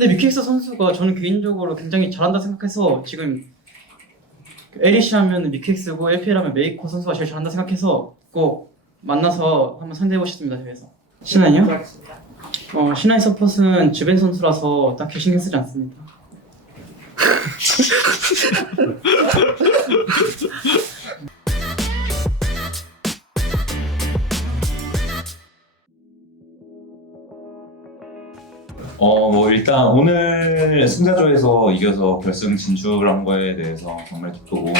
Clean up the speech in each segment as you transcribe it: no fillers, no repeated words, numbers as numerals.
근데 미케이스 선수가 저는 개인적으로 굉장히 잘한다 생각해서 지금 LEC 하면 미케이스고 LPL 하면 메이커 선수가 제일 잘한다 생각해서 꼭 만나서 한번 상대해보고 싶습니다. 대회에서. 신한이요? 신한이 서폿은 주벤 선수라서 딱히 신경 쓰지 않습니다. 일단 오늘 승자조에서 이겨서 결승 진출한 거에 대해서 정말 기쁘고,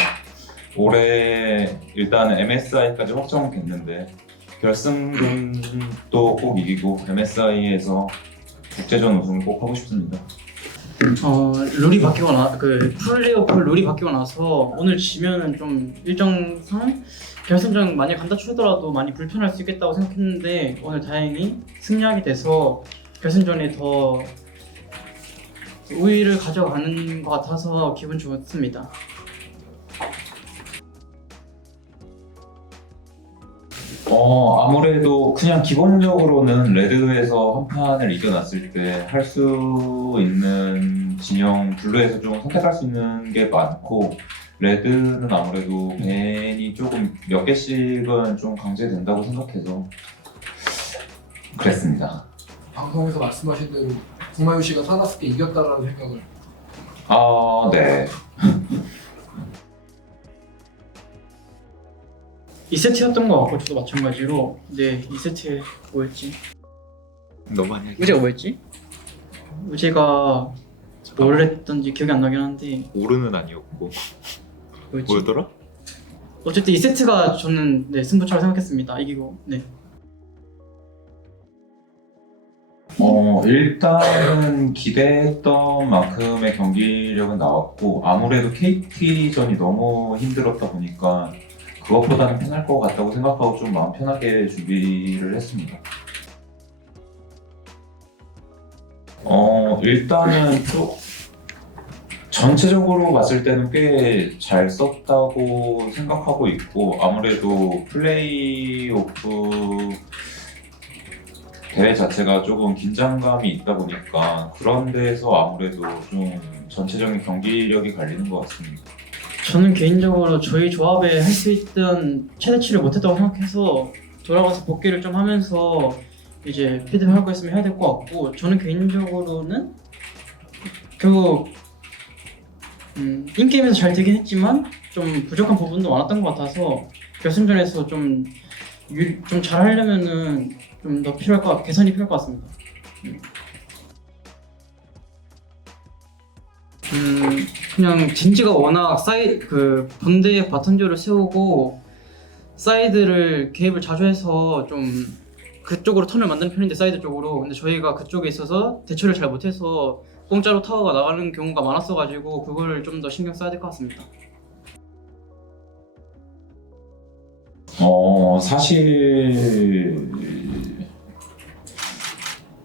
올해 일단 MSI까지 확정됐는데 결승전도 꼭 이기고 MSI에서 국제전 우승을 꼭 하고 싶습니다. 룰이 바뀌고 플레이오프 룰이 바뀌고 나서 오늘 지면은 좀 일정상 결승전 만약 간다 치더라도 많이 불편할 수 있겠다고 생각했는데 오늘 다행히 승리하게 돼서 결승전에 더 우위를 가져가는 것 같아서 기분 좋습니다. 아무래도 그냥 기본적으로는 레드에서 한 판을 이겨놨을 때 할 수 있는 진영 블루에서 좀 선택할 수 있는 게 많고, 레드는 아무래도 벤이 조금 몇 개씩은 좀 강제된다고 생각해서 그랬습니다. 방송에서 말씀하신 대로 구마유 씨가 사놨을 때 이겼다라는 생각을. 네. 2세트였던 것 같고 저도 마찬가지로. 네, 2세트 뭐였지? 너무 많이 하긴. 우재가 뭐였지? 우재가 뭘 했던지 기억이 안 나긴 한데 오르는 아니었고 뭐였지? 뭐였더라? 어쨌든 2세트가 저는 승부처럼 생각했습니다. 이기고. 네. 일단은 기대했던 만큼의 경기력은 나왔고, 아무래도 KT전이 너무 힘들었다 보니까 그것보다는 편할 것 같다고 생각하고 좀 마음 편하게 준비를 했습니다. 일단은 또 전체적으로 봤을 때는 꽤 잘 썼다고 생각하고 있고, 아무래도 플레이오프 대회 자체가 조금 긴장감이 있다 보니까 그런 데서 아무래도 좀 전체적인 경기력이 갈리는 것 같습니다. 저는 개인적으로 저희 조합에 할 수 있던 최대치를 못했다고 생각해서 돌아가서 복귀를 좀 하면서 이제 피드백할 거 있으면 해야 될 것 같고, 저는 개인적으로는 결국 인게임에서 잘 되긴 했지만 좀 부족한 부분도 많았던 것 같아서 결승전에서 좀 잘하려면은 좀 더 개선이 필요할 것 같습니다. 그냥 젠지가 워낙 본대에 바텀듀오를 세우고 사이드를 개입을 자주 해서 좀 그쪽으로 턴을 만드는 편인데, 사이드 쪽으로. 근데 저희가 그쪽에 있어서 대처를 잘 못해서 공짜로 타워가 나가는 경우가 많았어가지고 그걸 좀 더 신경 써야 될 것 같습니다. 사실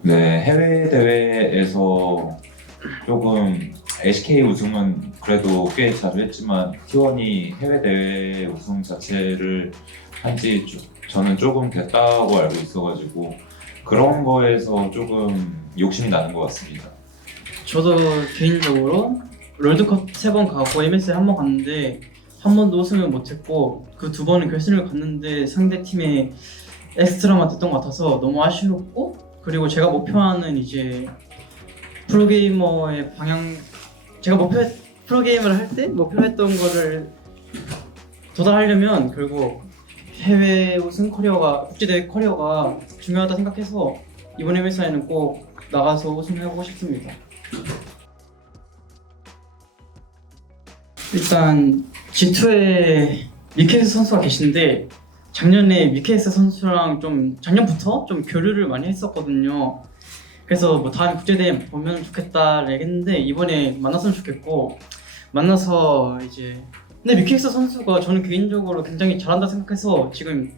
해외 대회에서 조금 SK 우승은 그래도 꽤 자주 했지만 T1이 해외 대회 우승 자체를 한지 저는 조금 됐다고 알고 있어가지고 그런 거에서 조금 욕심이 나는 것 같습니다. 저도 개인적으로 롤드컵 3번 가고 MS에 1번 갔는데 한 번도 우승을 못했고, 그 2번은 결승을 갔는데 상대 팀에 엑스트라만 됐던 것 같아서 너무 아쉬웠고, 그리고 제가 목표하는 이제 프로게이머의 방향, 제가 프로게이머를 할 때 목표했던 거를 도달하려면 결국 해외 우승 커리어가, 국제대회 커리어가 중요하다 생각해서 이번 MSI는 꼭 나가서 우승해보고 싶습니다. 일단 G2에 미케이스 선수가 계신데, 작년에 미케이스 선수랑 작년부터 좀 교류를 많이 했었거든요. 그래서 뭐 다음 국제대회 보면 좋겠다 얘기했는데 이번에 만났으면 좋겠고, 만나서 이제 근데 미케이스 선수가 저는 개인적으로 굉장히 잘한다 생각해서 지금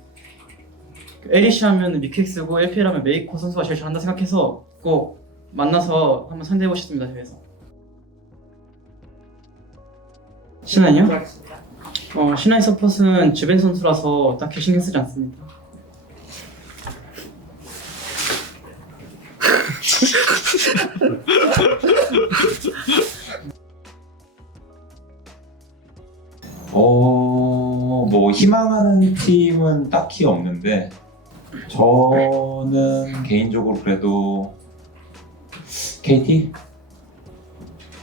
LEC 하면 미케이스고 LPL 하면 메이커 선수가 제일 잘한다 생각해서 꼭 만나서 한번 상대해보고 싶습니다. 대회에서. 신한이요? 신한이 서폿은 주벤 선수라서 딱히 신경 쓰지 않습니다. 희망하는 팀은 딱히 없는데 저는 개인적으로 그래도 KT?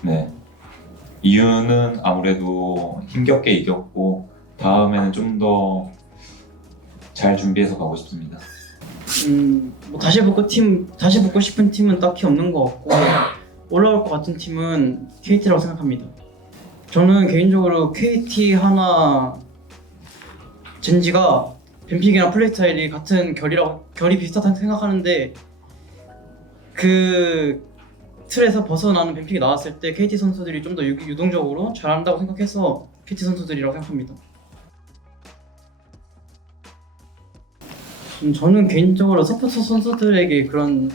네. 이유는 아무래도 힘겹게 이겼고 다음에는 좀 더 잘 준비해서 가고 싶습니다. 뭐 다시 붙고 싶은 팀은 딱히 없는 것 같고 올라올 것 같은 팀은 KT라고 생각합니다. 저는 개인적으로 KT 하나 젠지가 뱀픽이랑 플레이 스타일이 같은 결이 비슷하다고 생각하는데 그 틀에서 벗어나는 뱀픽이 나왔을 때 KT 선수들이 좀 더 유동적으로 잘한다고 생각해서 KT 선수들이라고 생각합니다. 저는 개인적으로 서포터 선수들에게 그런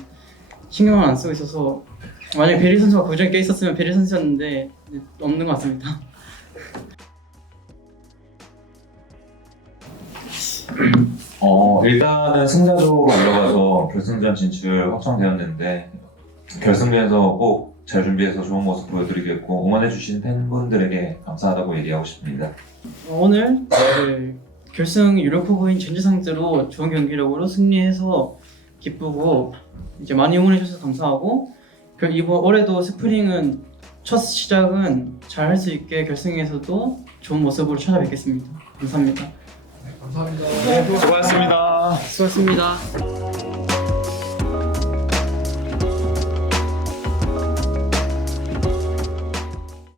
신경을 안 쓰고 있어서 만약에 베리 선수가 그 전에 껴 있었으면 베리 선수였는데 없는 것 같습니다. 일단은 승자조로 올라가서 결승전 진출 확정되었는데 결승전에서 꼭 잘 준비해서 좋은 모습 보여드리겠고 응원해주신 팬분들에게 감사하다고 얘기하고 싶습니다. 오늘 결승 유력 후보인 젠지 상대로 좋은 경기력으로 승리해서 기쁘고 이제 많이 응원해주셔서 감사하고 이번 올해도 스프링은 첫 시작은 잘 할 수 있게 결승에서도 좋은 모습으로 찾아뵙겠습니다. 감사합니다. 네, 감사합니다. 수고하셨습니다. 수고하셨습니다.